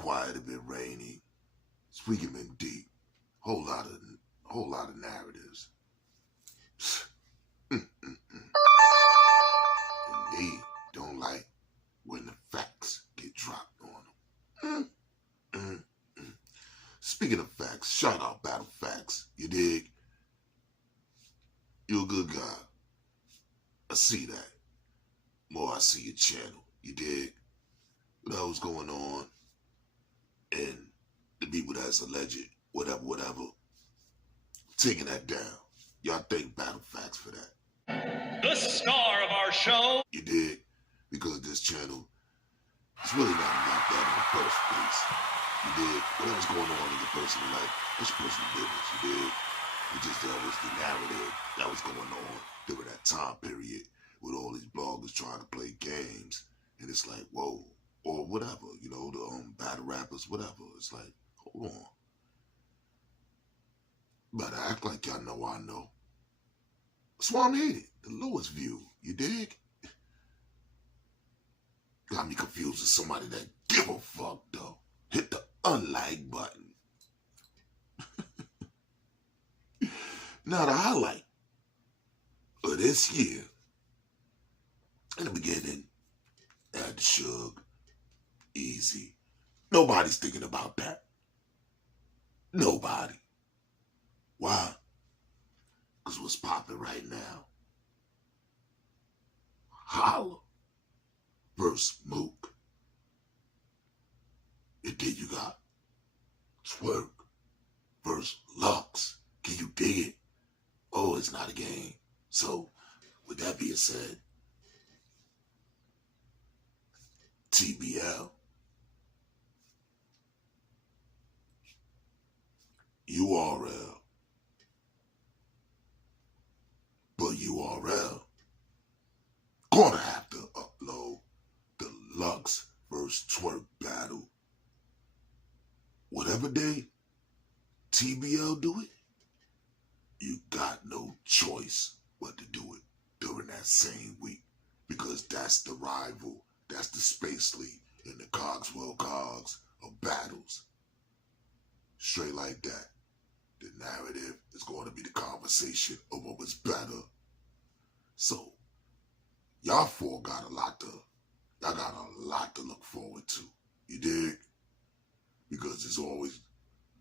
quiet, a bit rainy. Speaking been deep. Whole lot of narratives. And they don't like when the facts get dropped on them. Speaking of facts, shout out Battle Facts. You dig? You're a good guy. I see that. More I see your channel. You dig? What else going on? And the people that's alleged, whatever, taking that down. Y'all thank Battle Facts for that. The star of our show. You dig? Because this channel is really not about that in the first place. You dig? Whatever's going on in your personal life, that's your personal business. You dig? It just that was the narrative that was going on during that time period with all these bloggers trying to play games. And it's like, whoa. Or whatever, you know, the battle rappers, whatever. It's like, hold on. Better act like y'all know I know. That's why I'm hated. The lowest view. You dig? Got me confused with somebody that give a fuck, though. Hit the unlike button. Now the highlight of this year, in the beginning, had the Suge, Easy. Nobody's thinking about that. Nobody. Why? Because what's popping right now? Holla versus Mook. And then you got Twerk versus Lux. Can you dig it? Oh, it's not a game. So, with that being said, TBL, URL, but URL gonna have to upload the Lux versus Twerk battle. Whatever day TBL do it, you got no choice but to do it during that same week, because that's the rival, that's the Space League in the Cogswell Cogs of battles. Straight like that. The narrative is going to be the conversation of what was better. So, y'all four got a lot to look forward to. You dig? Because it's always,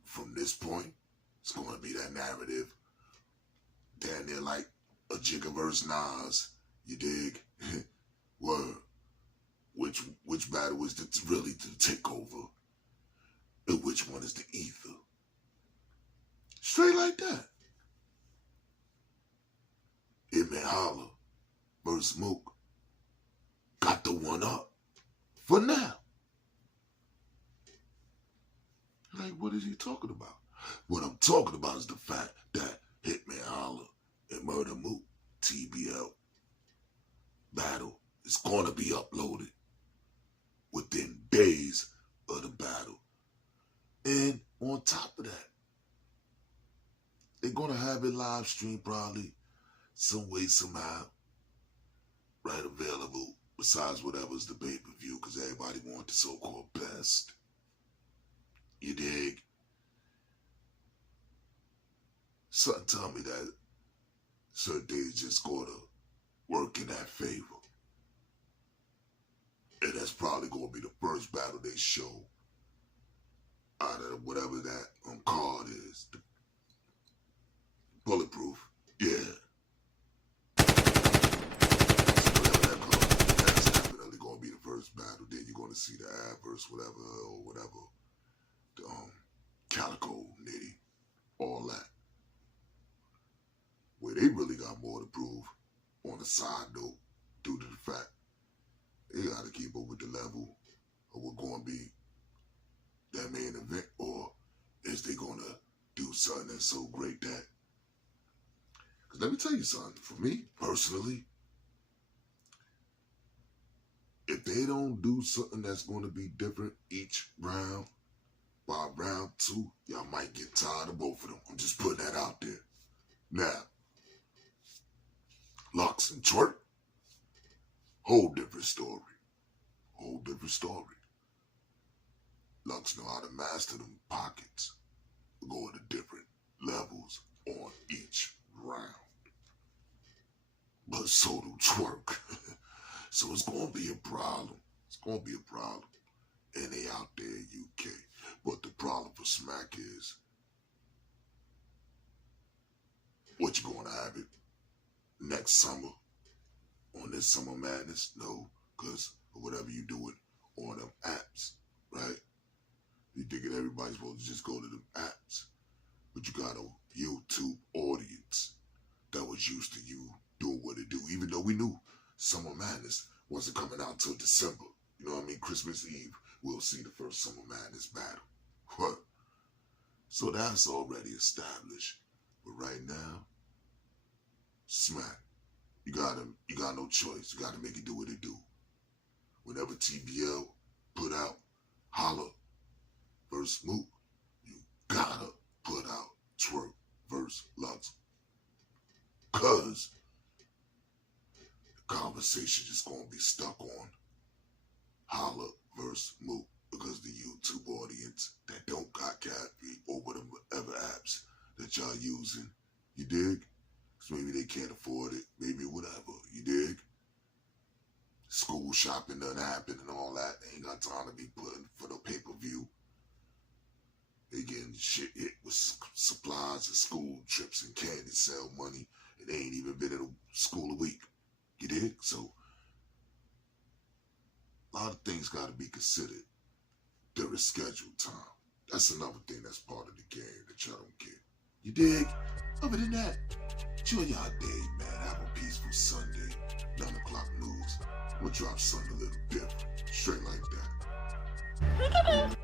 from this point, it's going to be that narrative. Damn near like a Jigga versus Nas. You dig? Word. Which battle is really the takeover? And which one is the ether? Straight like that. Hitman Holla versus Mook got the one up for now. Like, what is he talking about? What I'm talking about is the fact that Hitman Holla and Murder Mook TBL battle is going to be uploaded within days of the battle. And on top of that, they're going to have it live streamed probably some way, somehow, right, available, besides whatever's the pay-per-view, because everybody wants the so-called best. You dig? Something tell me that certain days just going to work in that favor. And that's probably going to be the first battle they show out of whatever that card is. The Bulletproof. Yeah. That's definitely going to be the first battle. Then you're going to see the adverse, whatever, the Calico, Nitty, all that. Where they really got more to prove on the side note, due to the fact they got to keep up with the level of what's going to be that main event, or is they going to do something that's so great that... Because let me tell you something, for me, personally, if they don't do something that's going to be different each round, by round 2, y'all might get tired of both of them. I'm just putting that out there. Now, Lux and Twerk, whole different story. Whole different story. Lux know how to master them pockets, going to different levels on each round. But so do twerk. So it's gonna be a problem. It's gonna be a problem. And they out there in UK. But the problem for Smack is, what you gonna have it next summer on this Summer Madness? No, because whatever you do it on them apps, right? You thinking everybody's supposed to just go to them apps. But you got a YouTube audience that was used to you doing what it do, even though we knew Summer Madness wasn't coming out till December. You know what I mean? Christmas Eve, we'll see the first Summer Madness battle. What? So that's already established. But right now, Smack, you got no choice. You gotta make it do what it do. Whenever TBL put out Holla versus Mook, you gotta put out Twerk versus Lux. Cause the conversation is gonna be stuck on Holla versus Mook, because the YouTube audience that don't got Catfeed or whatever apps that y'all using, you dig? Cause maybe they can't afford it, maybe whatever, you dig? School shopping done happened and all that. They ain't got time to be putting for the pay-per-view. They getting shit hit with supplies and school trips and candy sell money, and they ain't even been in a school a week. You dig? So a lot of things got to be considered during scheduled time. That's another thing that's part of the game that y'all don't get. You dig? Other than that, enjoy y'all day, man. Have a peaceful Sunday. 9 o'clock news. We'll drop something a little different. Straight like that.